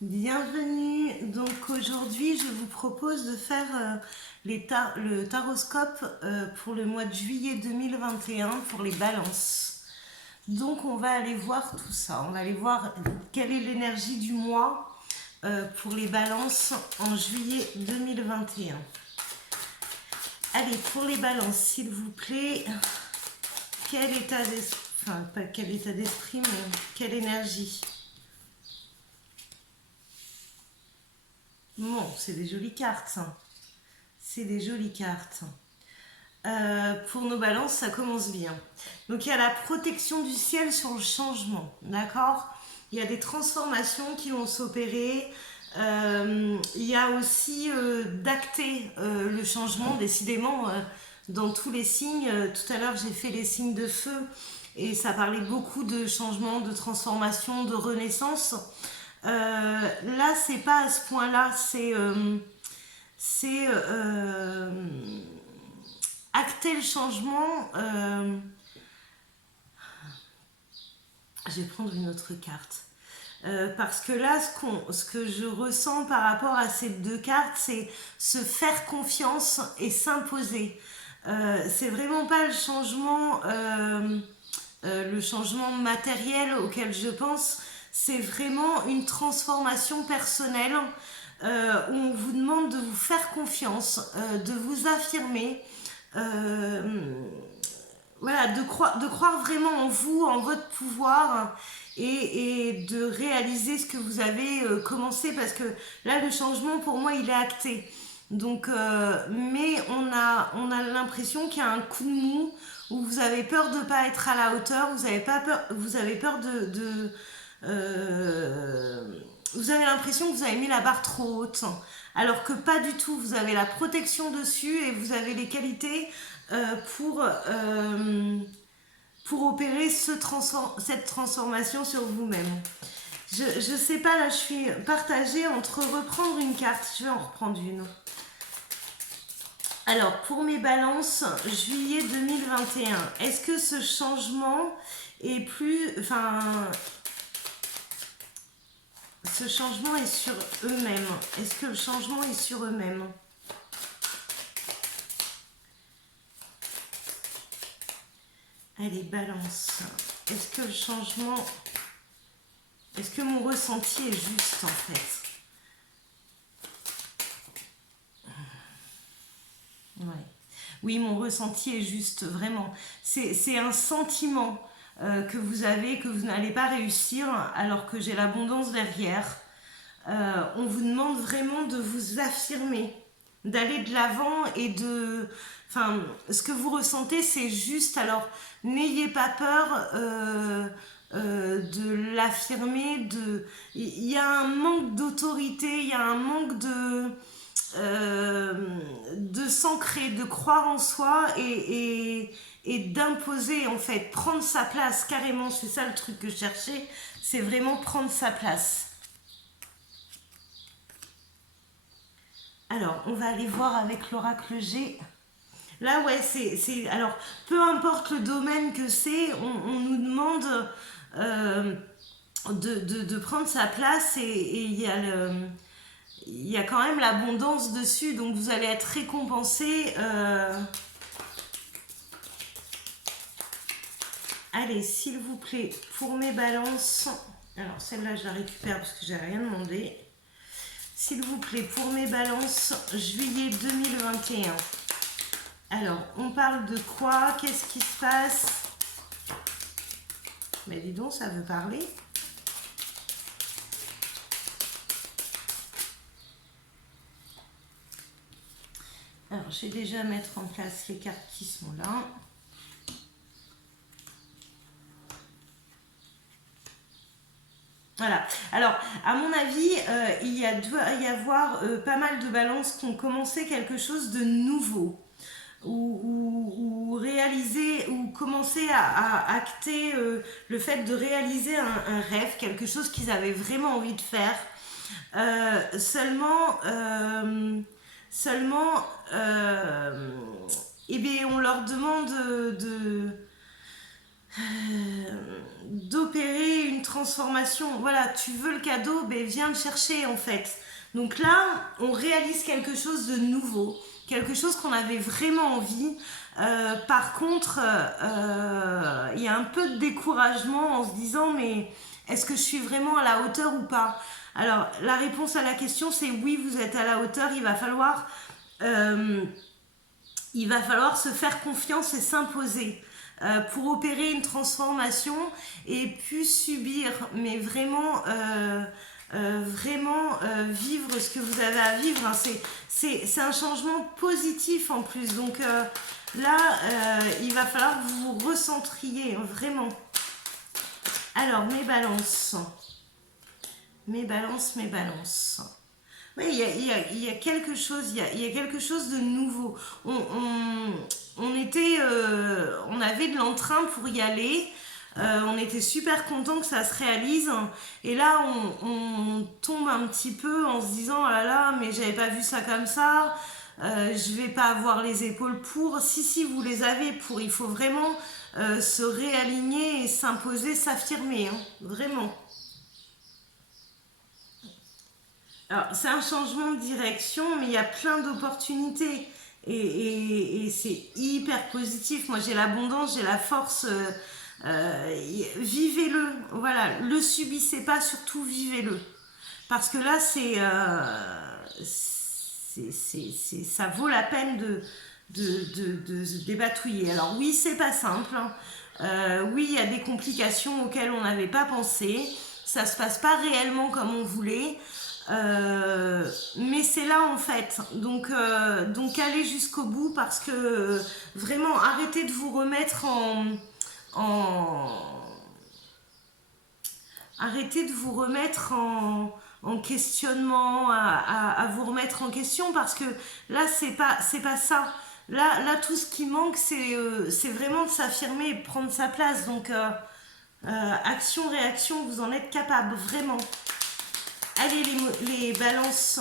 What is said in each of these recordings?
Bienvenue. Donc aujourd'hui, je vous propose de faire le taroscope pour le mois de juillet 2021 pour les balances. Donc on va aller voir tout ça. On va aller voir quelle est l'énergie du mois pour les balances en juillet 2021. Allez, pour les balances, s'il vous plaît, quel état d'esprit, enfin pas quel état d'esprit, mais quelle énergie? Bon, c'est des jolies cartes, ça. C'est des jolies cartes. Pour nos balances, ça commence bien. Donc il y a la protection du ciel sur le changement, d'accord? Il y a des transformations qui vont s'opérer. Il y a aussi d'acter le changement, décidément, dans tous les signes. Tout à l'heure, j'ai fait les signes de feu et ça parlait beaucoup de changement, de transformation, de renaissance. Là, c'est pas à ce point-là, c'est acter le changement. Je vais prendre une autre carte. Parce que là, ce que je ressens par rapport à ces deux cartes, c'est se faire confiance et s'imposer. C'est vraiment pas le changement matériel auquel je pense, c'est vraiment une transformation personnelle où on vous demande de vous faire confiance, de vous affirmer, voilà, de croire vraiment en vous, en votre pouvoir et de réaliser ce que vous avez commencé parce que là, le changement pour moi, il est acté. Donc, mais on a l'impression qu'il y a un coup de mou où vous avez peur de ne pas être à la hauteur, vous avez peur vous avez l'impression que vous avez mis la barre trop haute, alors que pas du tout. Vous avez la protection dessus et vous avez les qualités euh, pour, euh, pour opérer cette transformation sur vous-même. Je sais pas, là je suis partagée entre reprendre une carte, je vais en reprendre une. Alors, pour mes balances, juillet 2021, est-ce que ce changement est plus... Enfin, ce changement est sur eux-mêmes. Est-ce que le changement est sur eux-mêmes? Allez, balance. Est-ce que le changement... Est-ce que mon ressenti est juste, en fait? Ouais. Oui, mon ressenti est juste, vraiment. C'est un sentiment que vous avez, que vous n'allez pas réussir, alors que j'ai l'abondance derrière. On vous demande vraiment de vous affirmer, d'aller de l'avant et de... Enfin, ce que vous ressentez, c'est juste. Alors, n'ayez pas peur de l'affirmer. Il y a un manque d'autorité, il y a un manque de s'ancrer, de croire en soi et d'imposer, en fait, prendre sa place, carrément. C'est ça le truc que je cherchais, c'est vraiment prendre sa place. Alors, on va aller voir avec l'oracle G. Là, ouais, alors, peu importe le domaine que c'est, on nous demande de prendre sa place et il y a quand même l'abondance dessus, donc vous allez être récompensé. Allez, s'il vous plaît, pour mes balances. Alors, celle-là, je la récupère parce que j'ai rien demandé. S'il vous plaît, pour mes balances, juillet 2021. Alors, on parle de quoi? Qu'est-ce qui se passe? Mais dis donc, ça veut parler. Alors, je vais déjà mettre en place les cartes qui sont là. Voilà. Alors, à mon avis, doit y avoir pas mal de balances qui ont commencé quelque chose de nouveau. Ou réaliser, ou commencer à acter le fait de réaliser un rêve, quelque chose qu'ils avaient vraiment envie de faire. Seulement, eh bien, on leur demande de d'opérer une transformation. Voilà, tu veux le cadeau, ben viens le chercher en fait. Donc là, on réalise quelque chose de nouveau, quelque chose qu'on avait vraiment envie. Par contre, il y a un peu de découragement en se disant mais est-ce que je suis vraiment à la hauteur ou pas? Alors la réponse à la question c'est oui, vous êtes à la hauteur, euh, il va falloir se faire confiance et s'imposer pour opérer une transformation et puis subir, mais vraiment vivre ce que vous avez à vivre. Hein. C'est un changement positif en plus. Donc là, il va falloir que vous vous recentriez, vraiment. Alors, mes balances. Oui, il y a quelque chose, il y a quelque chose de nouveau. On avait de l'entrain pour y aller. On était super content que ça se réalise. Et là, on tombe un petit peu en se disant, oh là là, mais j'avais pas vu ça comme ça. Je vais pas avoir les épaules pour. Si, vous les avez pour. Il faut vraiment se réaligner et s'imposer, s'affirmer. Hein, vraiment. Alors, c'est un changement de direction, mais il y a plein d'opportunités. Et c'est hyper positif. Moi, j'ai l'abondance, j'ai la force. Vivez-le. Voilà, le subissez pas, surtout vivez-le. Parce que là, ça vaut la peine de se débatouiller. Alors oui, c'est pas simple. Hein. Oui, il y a des complications auxquelles on n'avait pas pensé. Ça se passe pas réellement comme on voulait. Mais c'est là en fait. Donc allez jusqu'au bout parce que vraiment arrêtez de vous remettre en arrêtez de vous remettre en questionnement, à vous remettre en question parce que là c'est pas ça. Là tout ce qui manque c'est vraiment de s'affirmer et de prendre sa place. Donc action réaction vous en êtes capable vraiment. Allez les balances.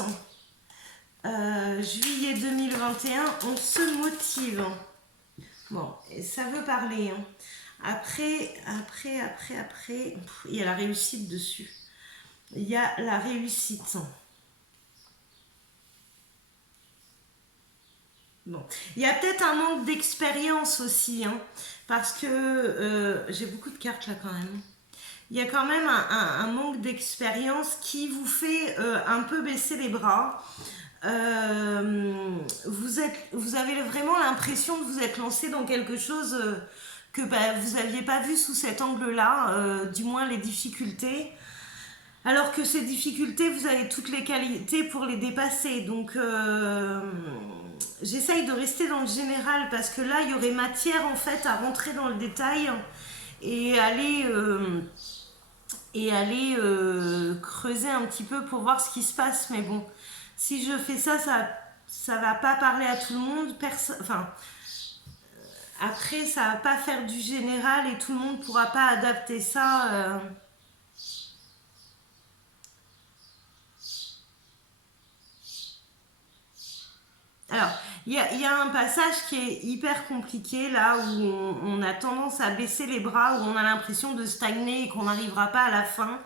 Juillet 2021, on se motive. Bon, ça veut parler. Hein. Après, il y a la réussite dessus. Il y a la réussite. Bon, il y a peut-être un manque d'expérience aussi, hein, parce que j'ai beaucoup de cartes là quand même. Il y a quand même un manque d'expérience qui vous fait un peu baisser les bras. Vous avez vraiment l'impression de vous être lancé dans quelque chose que vous n'aviez pas vu sous cet angle-là, du moins les difficultés. Alors que ces difficultés, vous avez toutes les qualités pour les dépasser. Donc, j'essaye de rester dans le général parce que là, il y aurait matière en fait à rentrer dans le détail et aller creuser un petit peu pour voir ce qui se passe. Mais bon, si je fais ça, ça va pas parler à tout le monde. Enfin, après, ça va pas faire du général et tout le monde pourra pas adapter ça. Alors, il y a un passage qui est hyper compliqué là où on a tendance à baisser les bras, où on a l'impression de stagner et qu'on n'arrivera pas à la fin.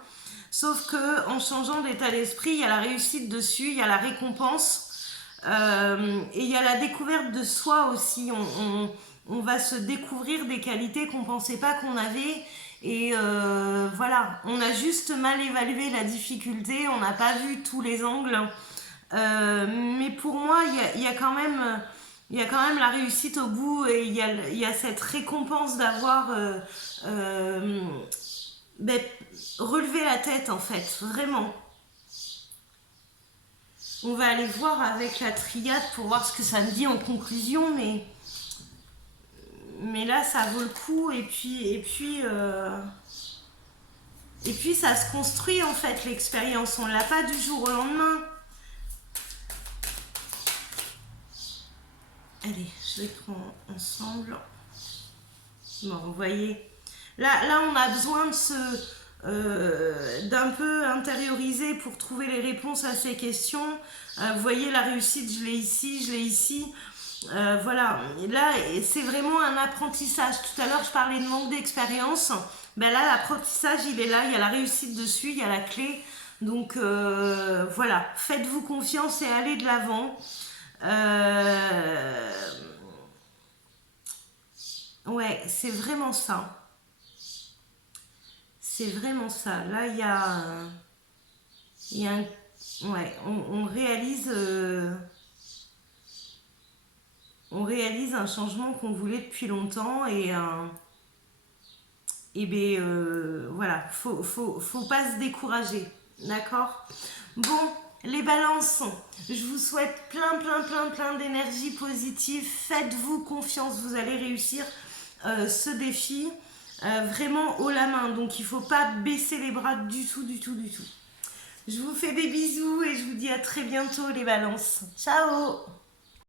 Sauf que en changeant d'état d'esprit, il y a la réussite dessus, il y a la récompense et il y a la découverte de soi aussi. On va se découvrir des qualités qu'on ne pensait pas qu'on avait. Et voilà, on a juste mal évalué la difficulté, on n'a pas vu tous les angles. Mais pour moi, il y a quand même la réussite au bout et il y a cette récompense d'avoir ben, relevé la tête en fait, vraiment. On va aller voir avec la triade pour voir ce que ça me dit en conclusion, mais là ça vaut le coup et puis ça se construit en fait l'expérience, on l'a pas du jour au lendemain. Allez, je les prends ensemble. Bon, vous voyez, là on a besoin d'un peu intérioriser pour trouver les réponses à ces questions. Vous voyez, la réussite, je l'ai ici, je l'ai ici. Voilà, et là c'est vraiment un apprentissage. Tout à l'heure je parlais de manque d'expérience. Ben là l'apprentissage il est là, il y a la réussite dessus, il y a la clé. Donc voilà, faites-vous confiance et allez de l'avant. Euh, ouais, c'est vraiment ça. C'est vraiment ça. Là il y a un, ouais, on réalise un changement qu'on voulait depuis longtemps et ben voilà, faut pas se décourager, d'accord. Bon, les balances, je vous souhaite plein d'énergie positive, faites-vous confiance, vous allez réussir ce défi vraiment haut la main, donc il faut pas baisser les bras du tout, du tout, du tout. Je vous fais des bisous et je vous dis à très bientôt les balances. Ciao!